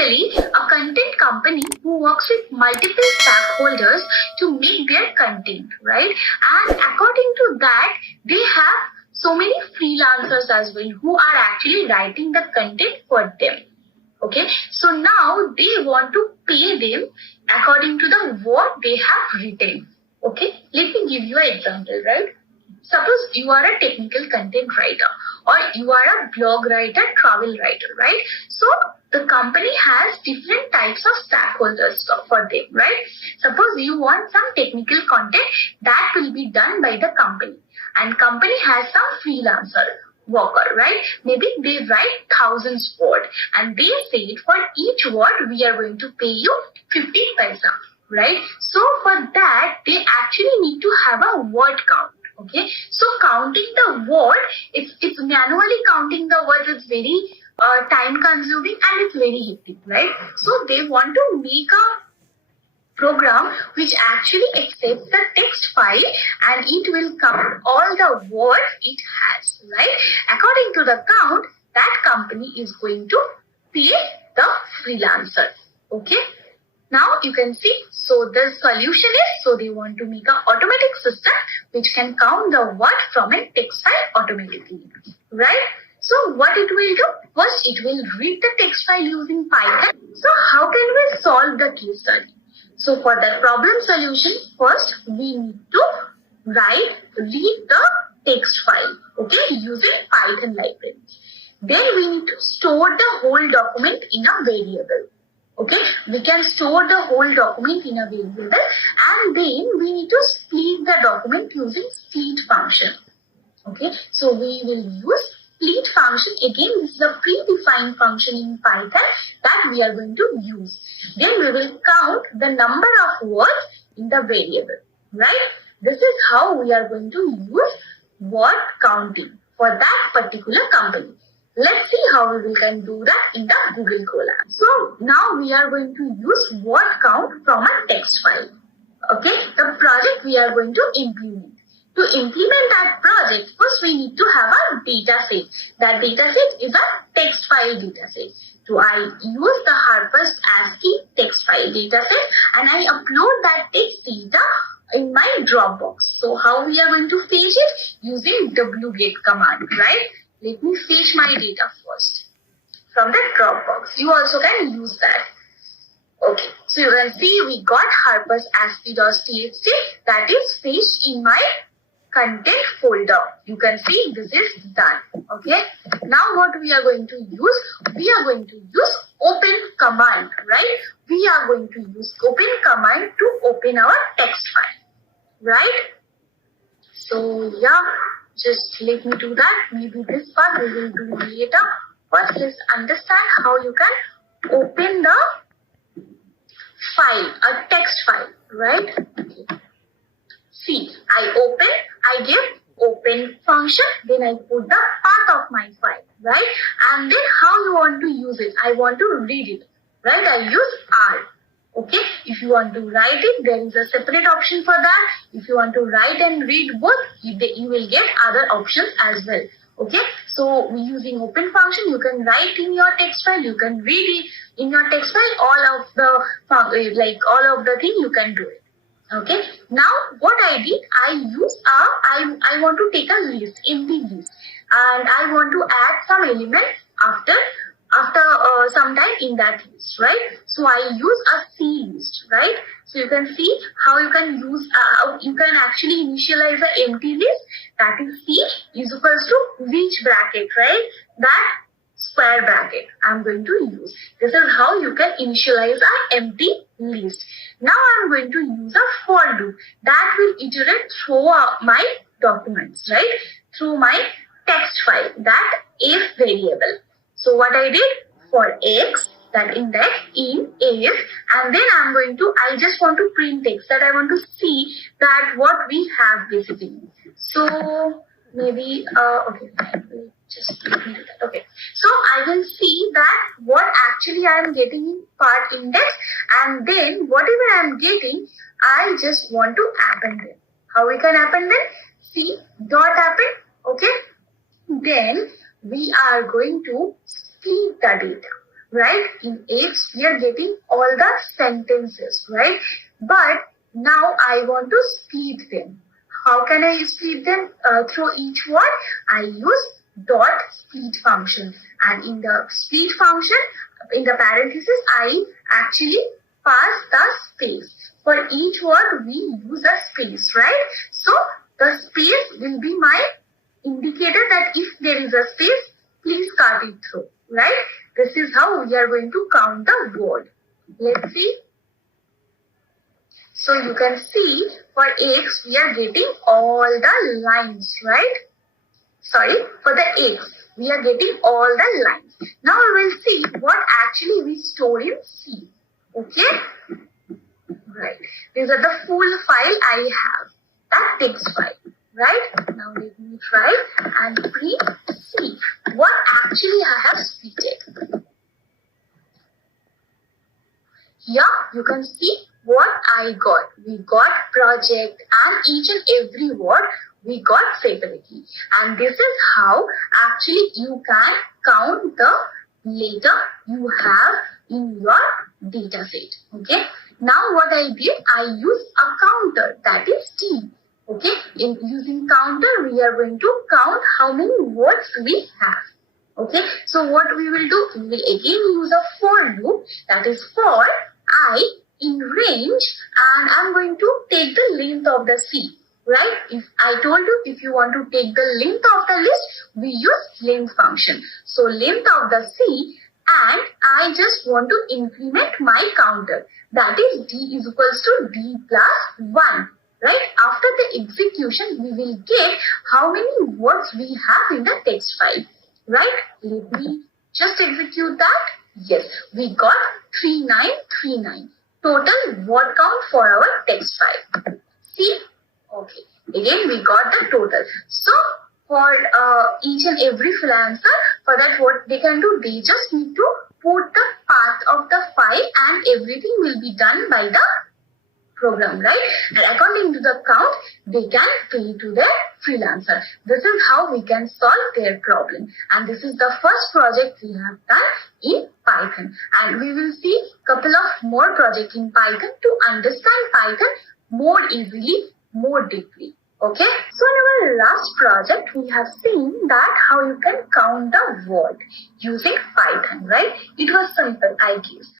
basically a content company who works with multiple stakeholders to make their content, right? And according to that, they have so many freelancers as well who are actually writing the content for them. Okay, so now they want to pay them according to the what they have written. Okay, let me give you an example, right? Suppose you are a technical content writer or you are a blog writer, travel writer, right? So the company has different types of stakeholders for them, right? Suppose you want some technical content that will be done by the company, and company has some freelancer worker, right? Maybe they write thousands word and they say for each word we are going to pay you 50 paisa, right? So for that they actually need to have a word count. Okay, so counting the word, it's manually counting the words is very time consuming and it's very hectic, right? So they want to make a program which actually accepts the text file and it will count all the words it has, right? According to the count, that company is going to pay the freelancer. Okay. Now you can see, so the solution is, so they want to make an automatic system which can count the word from a text file automatically, right? So what it will do? First, it will read the text file using Python. So how can we solve the case study? So for that problem solution, first we need to read the text file, okay, using Python library. Then we need to store the whole document in a variable. Okay, we can store the whole document in a variable and then we need to split the document using split function. Okay, so we will use split function. Again, this is a predefined function in Python that we are going to use. Then we will count the number of words in the variable, right? This is how we are going to use word counting for that particular company. Let's see how we can do that in the Google Colab. So now we are going to use word count from a text file. Okay, the project we are going to implement. To implement that project, first we need to have a data set. That data set is a text file data set. So I use the Harper's ASCII text file data set and I upload that text data in my Dropbox. So how we are going to fetch it? Using wget command, right? Let me fetch my data first from the Dropbox. You also can use that. Okay, so you can see we got Harper's ASCII.txt that is fetched in my content folder. You can see this is done. Okay, now what we are going to use? We are going to use open command, right? We are going to use open command to open our text file, right? So yeah, just let me do that. Maybe this part we will do later. First, let's understand how you can open the file, a text file, right? Okay. See, I give open function, then I put the path of my file, right? And then how you want to use it? I want to read it, right? I use R. Okay, if you want to write it, there is a separate option for that. If you want to write and read both, you will get other options as well. Okay, so using open function, you can write in your text file, you can read it in your text file, all of the thing you can do it. Okay, now what I did, I want to take a list, empty list, and I want to add some elements after some time in that list, right? So I use a C list, right? So you can see how you can use, you can actually initialize an empty list, that is C is equals to which bracket, right? That square bracket I'm going to use. This is how you can initialize an empty list. Now I'm going to use a for loop that will iterate through my documents, right? Through my text file, that if variable. So what I did for x, that index in if, and then I just want to print text, that I want to see that what we have basically. So maybe, okay, fine. Just let me do that. Okay, so I will see that what actually I am getting in part index, and then whatever I am getting, I just want to append it. How we can append it? See dot append. Okay, then we are going to split the data. right? In X, we are getting all the sentences, right? But now I want to split them. How can I split them? Through each word, I use dot split function. And in the split function, in the parenthesis, I actually pass the space. For each word, we use a space, right? So the space will be my indicator that if there is a space, please cut it through, right? This is how we are going to count the word. Let's see. So you can see for X, we are getting all the lines, right? Sorry, for the X, we are getting all the lines. Now we will see what actually we store in C. Okay? Right. These are the full file I have. That text file. Right? Now let me try and print C. What actually I have splitted. Here you can see what I got. We got project and each and every word we got separately. And this is how actually you can count the letter you have in your data set. Okay. Now what I did, I used a counter, that is T. Okay. In using counter, we are going to count how many words we have. Okay. So what we will do, we will again use a for loop, that is for I in range, and I'm going to take the length of the C. Right? If I told you, if you want to take the length of the list, we use length function. So length of the C, and I just want to increment my counter. That is D is equals to D plus 1. Right? After the execution, we will get how many words we have in the text file. Right? Let me just execute that. Yes, we got 3939. Total word count for our text file. See? Okay. Again, we got the total. So, for each and every freelancer, for that what they can do, they just need to put the path of the file and everything will be done by the program, right? And according to the count, they can pay to their freelancer. This is how we can solve their problem. And this is the first project we have done in Python. And we will see a couple of more projects in Python to understand Python more easily, more deeply. Okay. So in our last project, we have seen that how you can count the word using Python, right? It was simple, I guess.